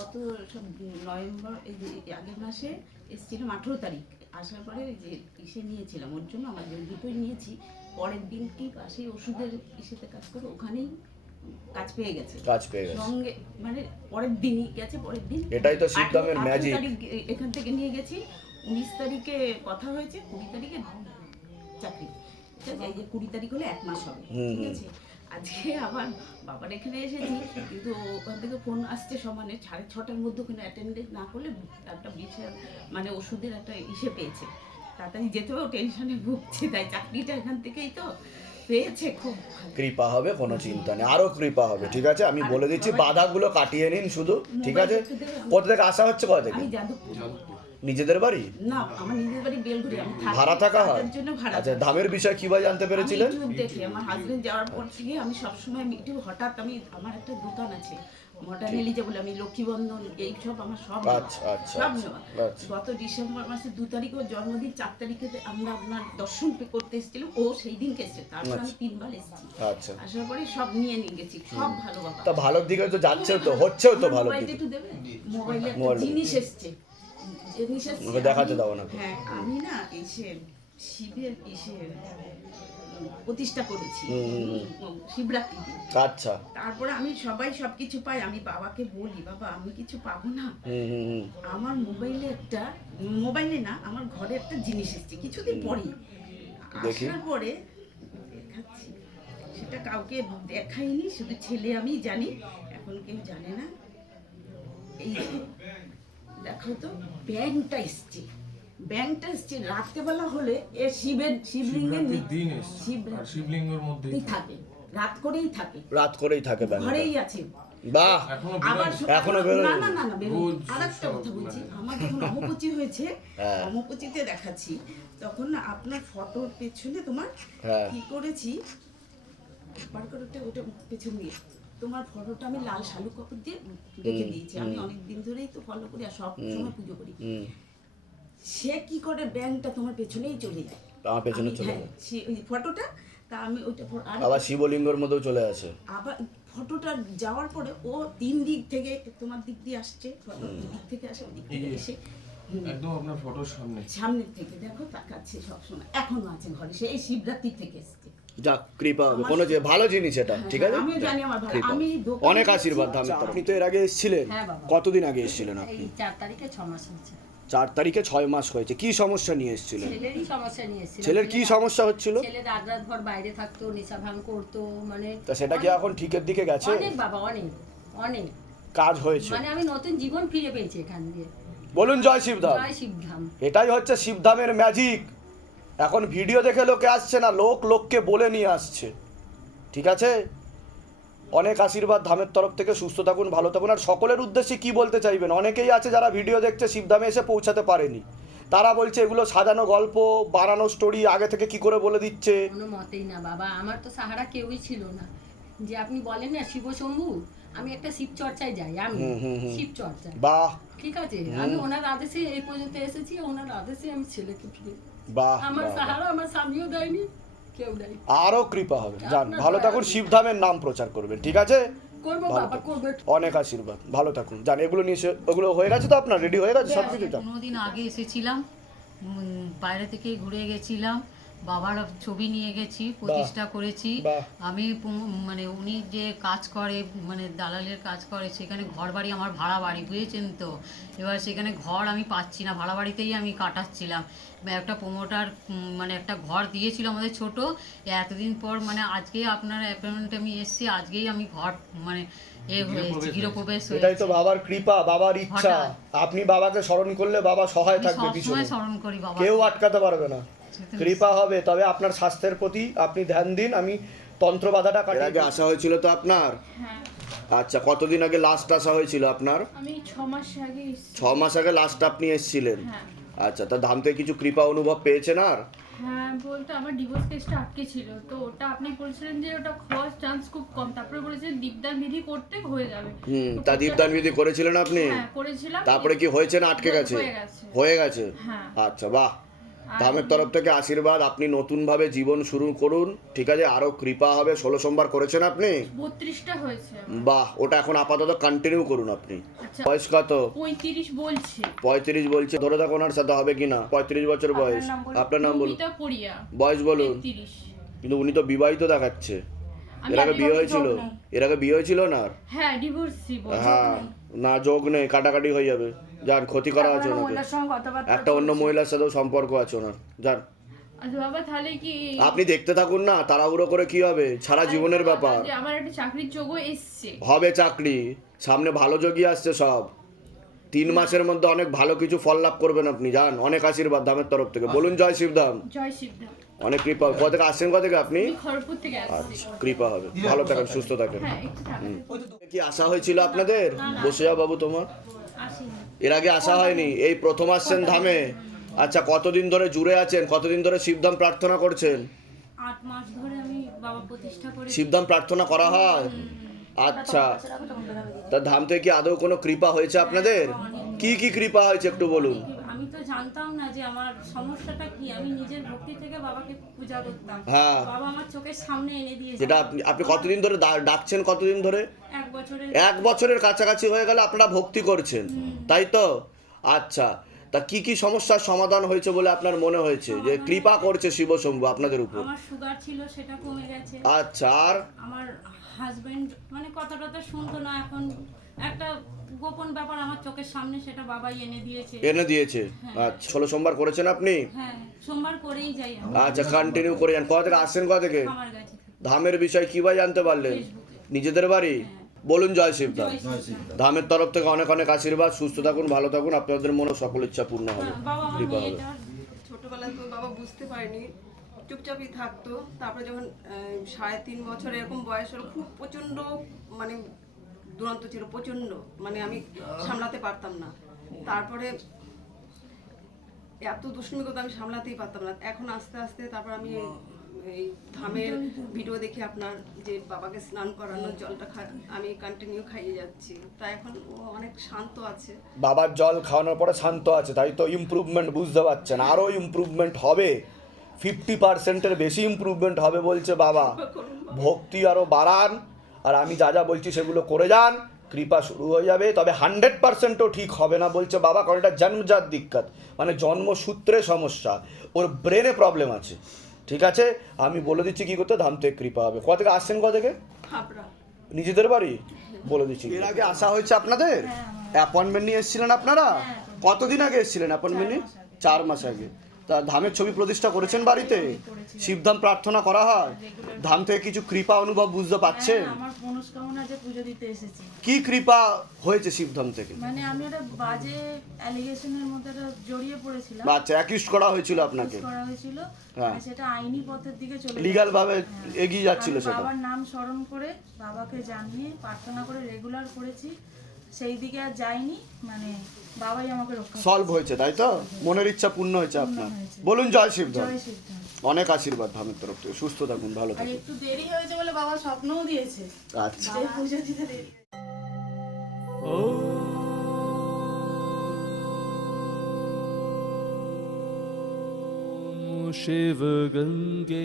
গত নভেম্বর এই যে আগের মাসে এসেছিলাম আঠেরো তারিখ। আসার পরে যে ইসে নিয়েছিলাম ওর জন্য আমার দুটোই নিয়েছি পরের দিন কি পাশেই ওষুধের ইসেতে কাজ করে ওখানেই কাজ পেয়ে গেছে। কাজ পেয়ে গেছে। সঙ্গে মানে পরের দিনই গেছে পরের দিন। এটাই তো magic। তারিখ এখান থেকে নিয়ে গেছি উনিশ তারিখে কথা হয়েছে কুড়ি তারিখে চাকরি? এই যে কুড়ি তারিখ হলে এক মাস হবে। ঠিক আছে? আজকে আমার বাবার এখানে এসেছি কিন্তু ওখান থেকে ফোন আসছে সমানে সাড়ে ছটার মধ্যে ওখানে অ্যাটেন্ডেন্স না করলে একটা বিশাল মানে ওষুধের একটা ইসে পেয়েছে। তাড়াতাড়ি যেতে হবে টেনশনে ভুগছে তাই চাকরিটা এখান থেকেই তো পেয়েছে খুব কৃপা হবে কোনো চিন্তা নেই আরও কৃপা হবে ঠিক আছে? আমি বলে দিচ্ছি বাধাগুলো কাটিয়ে নিন শুধু ঠিক আছে? কোথা থেকে আসা হচ্ছে কোথা থেকে? আমি যাদবপুর। নিজেদের বাড়ি? না আমার নিজের বাড়ি বেলঘুরি আমি থাকি। ভাড়া থাকা হয়? কাজের জন্য ভাড়া আচ্ছা। ধামের বিষয়ে কীভাবে জানতে পেরেছিলেন? আমি ইউটিউব দেখে আমার হাজবেন্ড যাওয়ার পর থেকে আমি সবসময় হঠাৎ আমি আমার একটা দোকান আছে মডার্ন এলিজে বলে আমি লক্ষ্মীবন্ধন এই সব আমার সব আচ্ছা, আচ্ছা, সব আচ্ছা, নেওয়া। আচ্ছা। গত ডিসেম্বর মাসে দু তারিখ ওর জন্মদিন চার তারিখে আমরা আপনার দর্শন করতে এসেছিলাম ও সেই দিনকে এসেছে তারপর আমি তিনবার এসেছি। আচ্ছা। আসার পরে সব নিয়ে নিয়ে গেছি সব ভালো বাবা। তা ভালোর দিকে তো যাচ্ছেও তো হচ্ছেও তো ভালো দিকে। একটু দেবে? মোবাইলে জিনিস এসছে। ওকে দেখাতে দাও না। হ্যাঁ আমি না এসে শিবের এসে প্রতিষ্ঠা করেছি। শিবরাত্রি আচ্ছা। তারপরে আমি সবাই সব কিছু পাই আমি বাবাকে বলি বাবা আমি কিছু পাবো না। আমার মোবাইলে একটা মোবাইলে না আমার ঘরে একটা জিনিস এসছে কিছুদিন পরে আসার পরে দেখাচ্ছি। সেটা কাউকে দেখাইনি শুধু ছেলে আমি জানি এখন কেউ জানে না। দেখো তো ব্যাংকটা এসছে। ব্যাংকটা এসছে রাত্রেবেলা হলে এ শিবের শিবলিঙ্গের দিন শিবলিঙ্গের রাত্রেই থাকে। রাত করেই থাকে। রাত করেই থাকে ঘরেই আছে। বাহ! আবার এখনও বেরোয়নি? না না না না আরেকটা কথা বলছি মানে- আমার যখন অমপচি হয়েছে হ্যাঁ। অমপচিতে দেখাচ্ছি তখন না আপনার ফটোর পেছনে তোমার হ্যাঁ। কি করেছি? বার করে ওটা ওটা পেছন দিয়ে। তোমার ফটোটা আমি লাল শালু কাপড় দিয়ে রেখে দিয়েছি। আমি অনেক দিন ধরেই তো ফলো করি আর সব সময় পুজো করি। সে কি করে ব্যাংকটা তোমার পেছনেই চলে যায়? আমার পেছনে চলে হ্যাঁ, যায়। সে- ওই ফটোটা তা আমি ওইটা আবার শিবলিঙ্গর মধ্যেও চলে আসে। আবার ফটোটা যাওয়ার পরে ও তিন দিক থেকে তোমার দিক দিয়ে আসছে ফটো দিক থেকে আসে ওদিক থেকে এসে। একদম আপনার ফটোর সামনে। সামনের থেকে দেখো তাকাচ্ছে সবসময়। এখনও আছে ঘরে সে এই শিবরাত্রি থেকে এসছে। যাক কৃপা হবে কোনো যে ভালো জিনিস এটা ঠিক আছে? হ্যাঁ, আমার ভালো। কৃপা। অনেক আশীর্বাদ ধামের আপনি তো এর আগে এসেছিলেন। হ্যাঁ কতদিন আগে এসেছিলেন আপনি? চার তারিখে ছ মাস হচ্ছে চার তারিখে ছয় মাস হয়েছে। কি সমস্যা নিয়ে এসেছিলেন? ছেলেরই সমস্যা নিয়ে এসেছিলাম। ছেলের কি সমস্যা হচ্ছিল? ছেলে রাত রাত ভর বাইরে থাকতো নেশা ভাঙ করতো মানে তা সেটা কি এখন ঠিকের দিকে গেছে? অনেক বাবা অনেক অনেক। কাজ হয়েছে। মানে আমি নতুন জীবন ফিরে পেয়েছি এখান দিয়ে। বলুন জয় শিবধাম। জয় শিবধাম। এটাই হচ্ছে শিবধামের ম্যাজিক এখন ভিডিও দেখে লোকে আসছে না লোক লোককে বলে নিয়ে আসছে। ঠিক আছে? অনেক আশীর্বাদ ধামের তরফ থেকে সুস্থ থাকুন ভালো থাকুন। আর সকলের উদ্দেশ্যে কি বলতে চাইবেন? অনেকেই আছে যারা ভিডিও দেখছে শিবধামে এসে পৌঁছাতে পারেনি। তারা বলছে এগুলো সাজানো গল্প বানানো স্টোরি আগে থেকে কি করে বলে দিচ্ছে? কোনো মতেই না বাবা। আমার তো সাহারা কেউই ছিল না। যে আপনি বলেন না শিব শম্ভু আমি একটা শিব চর্চায় যাই আমি। শিব চর্চায়। বাহ। ঠিক আছে? আমি ওনার আদেশে এই পর্যন্ত এসেছি ওনার আদেশে আমি ছেলেকে ফিরে বাহ আমার বাহ, বাহ। সাহারা আমার স্বামীও দেয়নি কেউ দেয়নি। আরও কৃপা হবে। যান ভালো থাকুন শিব শিবধামের নাম প্রচার করবেন ঠিক আছে? করব ভালো বাবা থাকুন। করব। অনেক আশীর্বাদ ভালো থাকুন। যান এগুলো নিয়ে এগুলো ওগুলো হয়ে গেছে তো আপনার? রেডি হয়ে গেছে সব কিছু দিন আগে এসেছিলাম বাইরে থেকে ঘুরে গেছিলাম। বাবার ছবি নিয়ে গেছি প্রতিষ্ঠা করেছি। আমি মানে উনি যে কাজ করে মানে দালালের কাজ করে সেখানে ঘর বাড়ি আমার ভাড়া বাড়ি বুঝেছেন তো? এবার সেখানে ঘর আমি পাচ্ছি না ভাড়া বাড়িতেই আমি কাটাচ্ছিলাম। একটা প্রোমোটার মানে একটা ঘর দিয়েছিল আমাদের ছোট। এতদিন পর মানে আজকে আপনার অ্যাপয়েন্টমেন্ট আমি এসেছি আজকেই আমি ঘর মানে এ এটাই তো বাবার কৃপা বাবার ইচ্ছা। আপনি বাবাকে স্মরণ করলে বাবা সহায় থাকবে পিছনে সবসময় স্মরণ করি কেউ আটকাতে পারবে না। কৃপা হবে তবে আপনার স্বাস্থ্যের প্রতি আপনি ধ্যান দিন আমি তন্ত্র বাধাটা কাটিয়ে আগে আসা হয়েছিল তো আপনার? হ্যাঁ। আচ্ছা কতদিন আগে লাস্ট আসা হয়েছিল আপনার? আমি ছ মাস আগে এসেছি। ছ মাস আগে লাস্ট আপনি এসেছিলেন? হ্যাঁ। আচ্ছা তা ধাম থেকে কিছু কৃপা অনুভব পেয়েছেন আর? হ্যাঁ বলতে আমার ডিভোর্স কেসটা আটকে ছিল তো ওটা আপনি বলছিলেন যে ওটা হওয়ার চান্স খুব কম তারপরে বলেছিলেন দীপদান বিধি করতে হয়ে যাবে। হুম তা দীপদান বিধি করেছিলেন আপনি? হ্যাঁ করেছিলাম। তারপরে কি হয়েছে না আটকে গেছে? হয়ে গেছে। হয়ে গেছে? হ্যাঁ। আচ্ছা বাহ। ধামের তরফ থেকে আশীর্বাদ আপনি নতুনভাবে জীবন শুরু করুন। ঠিক আছে আরও কৃপা হবে। ষোলো সোমবার করেছেন আপনি? বত্রিশটা হয়েছে বাহ ওটা এখন আপাতত কন্টিনিউ করুন আপনি। আচ্ছা। বয়স কত? পঁয়ত্রিশ বলছে। পঁয়ত্রিশ বলছে। ধরে থাকো ওনার সাথে হবে কিনা। পঁয়ত্রিশ বছর বয়স। আপনার নাম বলুন। বয়স বলুন। কিন্তু উনি তো বিবাহিত দেখাচ্ছে। এর আগে বিয়ে হয়েছিল? এর আগে বিয়ে হয়েছিল না হ্যাঁ ডিভোর্সি হ্যাঁ না যোগ নেই কাটাকাটি হয়ে যাবে। যান ক্ষতি করা আছে ওনাকে। একটা অন্য মহিলার সাথেও সম্পর্ক আছে ওনার। যান। আচ্ছা বাবা তাহলে কি আপনি দেখতে থাকুন না তাড়াহুড়ো করে কি হবে? সারা জীবনের ব্যাপার। আমার একটা চাকরির যোগও এসছে। হবে চাকরি সামনে ভালো যোগী আসছে সব। তিন মাসের মধ্যে অনেক ভালো কিছু ফল লাভ করবেন আপনি যান। অনেক আশীর্বাদ ধামের তরফ থেকে। বলুন জয় শিবধাম জয় সিদ্ধা অনেক কৃপা। কোথা থেকে আসছেন কোথা থেকে আপনি? আচ্ছা কৃপা হবে। ভালো থাকেন সুস্থ থাকেন। হ্যাঁ একটু কি আশা হয়েছিল আপনাদের? বসে যাও বাবু তোমার। এর আগে আসা হয়নি? এই প্রথম আসছেন ধামে। আচ্ছা কতদিন ধরে জুড়ে আছেন? কতদিন ধরে শিবধাম প্রার্থনা করছেন? আট মাস ধরে আমি বাবা প্রতিষ্ঠা করে শিবধাম প্রার্থনা করা হয়? আচ্ছা। তা ধাম থেকে কি আদৌ কোনো কৃপা হয়েছে আপনাদের? কি কি কৃপা হয়েছে একটু বলুন। আমি তো জানতাম না যে আমার সমস্যাটা কি। আমি নিজের ভক্তি থেকে বাবাকে পূজা করতাম। হ্যাঁ। বাবা আমার চোখের সামনে এনে দিয়েছে। যেটা আপনি আপনি কতদিন ধরে ডা- ডাকছেন কতদিন ধরে? এক বছরে এক বছরের কাছাকাছি হয়ে গেলে আপনারা ভক্তি করছেন। তাই তো? আচ্ছা। তা কি কি সমস্যার সমাধান হয়েছে বলে আপনার মনে হয়েছে? যে কৃপা করছে শিব শিবশম্ভু আপনাদের উপর। আমার সুগার ছিল সেটা কমে গেছে। আচ্ছা আর? আমার হাজবেন্ড মানে কথা টথা শুনতো না এখন একটা গোপন ব্যাপার আমার চোখের সামনে সেটা বাবাই এনে দিয়েছে। এনে দিয়েছে? আচ্ছা ষোলো সোমবার করেছেন আপনি? হ্যাঁ সোমবার করেই যাই আমি। আচ্ছা কন্টিনিউ করে যান। কোথা থেকে আসছেন কোথা থেকে? আমার কাছে ধামের বিষয় কীভাবে জানতে পারলেন? নিজেদের বাড়ি? বলুন জয় শিবধাম ধামের তরফ থেকে অনেক অনেক আশীর্বাদ। সুস্থ থাকুন ভালো থাকুন। আপনাদের মনে সকল ইচ্ছা পূর্ণ হবে। কৃপা হবে। ছোটবেলায় তো বাবা বুঝতে পারেনি। চুপচাপই থাকতো। তারপরে যখন সাড়ে তিন বছর এরকম বয়স হলো খুব প্রচণ্ড মানে দুরন্ত ছিল প্রচণ্ড। মানে আমি সামলাতে পারতাম না। তারপরে এত দুষ্টুমি করতো আমি সামলাতেই পারতাম না। এখন আস্তে আস্তে তারপর আমি এই ধামের ভিডিও দেখে আপনার যে বাবাকে স্নান করানোর জলটা আমি কন্টিনিউ খাইয়ে যাচ্ছি। তা এখন ও অনেক শান্ত আছে। বাবার জল খাওয়ানোর পরে শান্ত আছে তাই তো ইমপ্রুভমেন্ট বুঝতে পারছেন আরও ইমপ্রুভমেন্ট হবে। ফিফটি পার্সেন্টের বেশি ইম্প্রুভমেন্ট হবে বলছে বাবা। ভক্তি আরও বাড়ান। আর আমি যা যা বলছি সেগুলো করে যান। কৃপা শুরু হয়ে যাবে। তবে হান্ড্রেড পার্সেন্টও ঠিক হবে না বলছে বাবা কারণ এটা জন্মজাত দিক্কত। মানে জন্মসূত্রে সমস্যা। ওর ব্রেনে প্রবলেম আছে। ঠিক আছে? আমি বলে দিচ্ছি কি করতে ধাম থেকে কৃপা হবে। কোথা থেকে আসছেন কোথা থেকে? নিজেদের বাড়ি? বলে দিচ্ছি। এর আগে আসা হয়েছে আপনাদের? অ্যাপয়েন্টমেন্ট নিয়ে এসেছিলেন আপনারা? কতদিন আগে এসেছিলেন অ্যাপয়েন্টমেন্ট নিয়ে? চার মাস আগে। তা ধামের ছবি প্রতিষ্ঠা করেছেন বাড়িতে? শিবধাম প্রার্থনা করা হয়? ধাম থেকে কিছু কৃপা অনুভব বুঝতে পাচ্ছেন? আমার মনস্কামনা যে পুজো দিতে এসেছি। কি কৃপা হয়েছে শিবধাম থেকে? মানে আমি একটা বাজে অ্যালিগেশনের মধ্যে জড়িয়ে পড়েছিলাম। বাচ্চা অ্যাকিউজ করা হয়েছিল আপনাকে? করা হয়েছিল হ্যাঁ। সেটা আইনি পথের দিকে চলে ভাবে হ্যাঁ। এগিয়ে যাচ্ছিল সেটা? বাবার নাম স্মরণ করে বাবাকে জানিয়ে প্রার্থনা করে রেগুলার করেছি। সেই দিকে আর যাইনি মানে বাবাই আমাকে রক্ষা সলভ হয়েছে তাই তো? মনের ইচ্ছা পূর্ণ হয়েছে আপনার। বলুন জয় অনেক আশীর্বাদ ধামের তরফ থেকে। সুস্থ থাকুন ভালো থাকুন। একটু দেরি হয়েছে বলে বাবা স্বপ্নও দিয়েছে। আচ্ছা। দিতে দেরি। ও। Shiva Gange